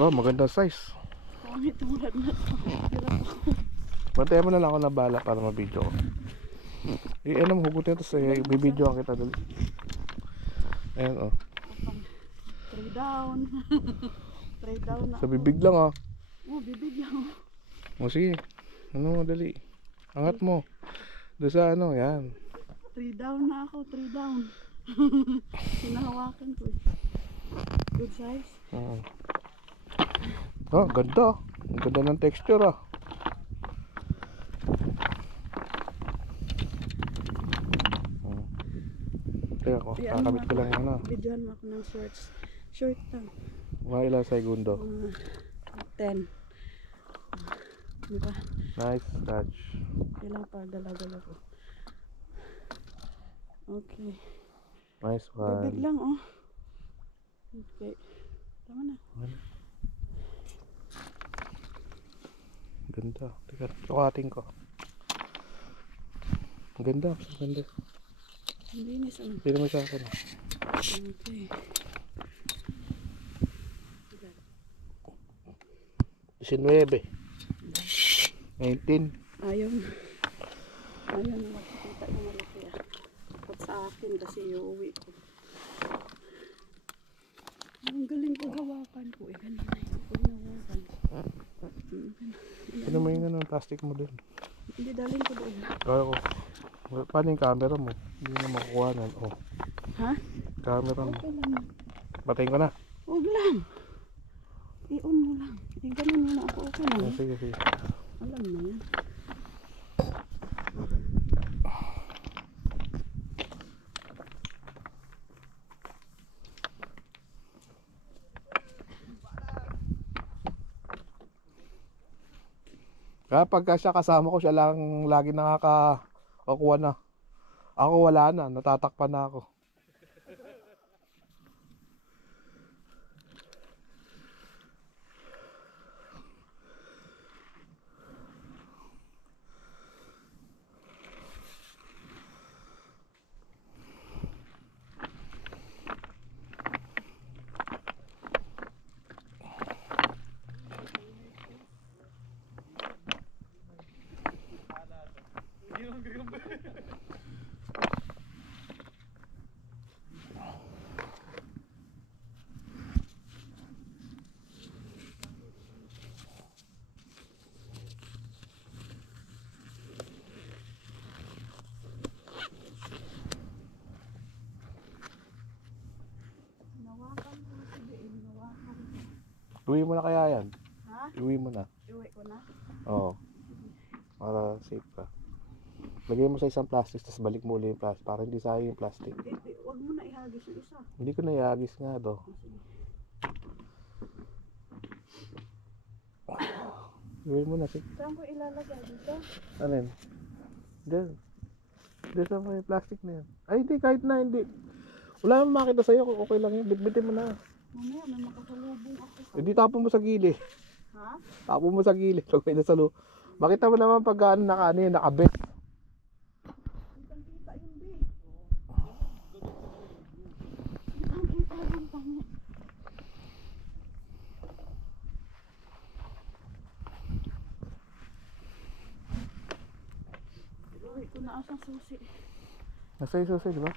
Oh, maganda size. Pangit tulad na to. Hirap ako. Bantayan mo na lang ako na bala para mabidyo ko. Ano mo, hugutin ito sa'yo. Bibidyo ang kita dali. Ayan oh. 3 down. 3 down na Sa ako. bibig lang oh. Oh, bibig lang. O sige. Ano mo, dali. Angat mo. Doon sa ano, yan. 3 down na ako. 3 down. Hinahawakan ko eh. Good size. Oh, ganda. Ang ganda ng texture ah. Teka ko, kakabit ko lang ano. Videohan mo ako ng shorts. Short lang. Mga ilang segundo. 10. Diba? Nice catch. Kailang pa dala-dala ko. Okay. Nice Bibig one. lang oh. Okay. Tama na. Ganda. Teka, sukating ko. Ang ganda. Ang ganda. Ang linis ano. Pili mo siya akin. Okay. 19. 19. Ayaw na. Ayaw na makikita yung malaki ah. At sa akin kasi iuwi ko. Ang galing paghawakan ko eh. Ganun na yun. Paghawakan. Ano mo yung ano, plastic mo dun? Hindi dalhin ko doon. Kaya ko. Paano yung camera mo? Hindi na makukuha na. Oh. Ha? Camera mo. Okay lang. Patayin ko na. Huwag lang. I-on mo lang. Ganun muna ako. Okay lang. Oh, sige, sige. Alam na yan. Kapag siya kasama ko, siya lang lagi nakakakuha na. Ako wala na, natatakpan na ako. Iuwi mo na kaya yan? Ha? Iuwi mo na. Iuwi ko na? Oo. Para safe ka. Lagay mo sa isang plastic, tapos balik mo ulit yung plastic. Para hindi sayang yung plastic. Huwag mo na ihagis yung isa. Hindi ko na ihagis nga do. Iuwi mo na. Saan ko ilalagay dito? Ano yun? Diyan. Diyan sa may plastic na yan. Ay hindi, kahit na hindi. Wala naman makita sa'yo kung okay lang yun. Bitbitin mo na. Mamaya may makasalubong ako sa... Hindi tapon mo sa gilid. Ha? Tapon mo sa gilid. Lagay na sa loob. Makita mo naman pag ano nakabit. Kitang kita yun di. Kitang kita yun kami. Iuwi ko na asang susi. Nasa yung susi, di ba?